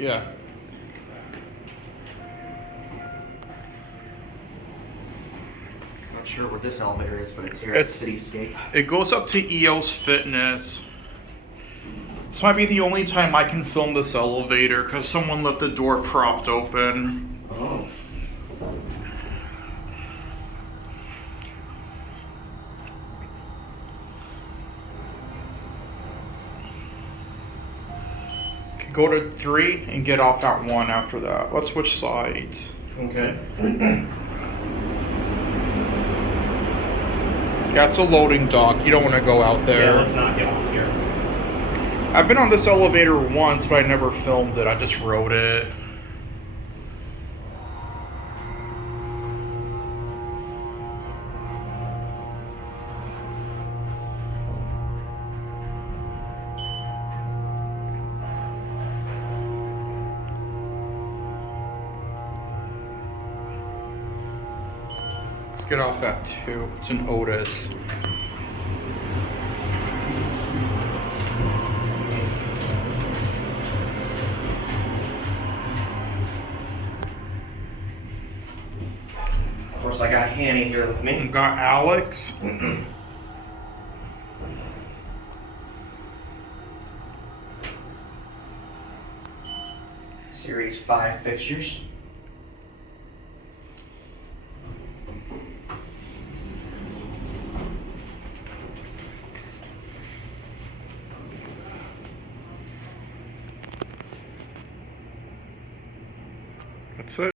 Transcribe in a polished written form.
Yeah. Not sure where this elevator is, but it's here at CityScape. It goes up to EOS Fitness. This might be the only time I can film this elevator because someone left the door propped open. Oh. Go to 3 and get off at 1 after that. Let's switch sides. Okay. Yeah, it's a loading dock. You don't want to go out there. Yeah, let's not get off here. I've been on this elevator once, but I never filmed it. I just rode it. Let's get off at 2. It's an Otis. Of course, I got Hanny here with me. Got Alex. Series 5 fixtures. That's it.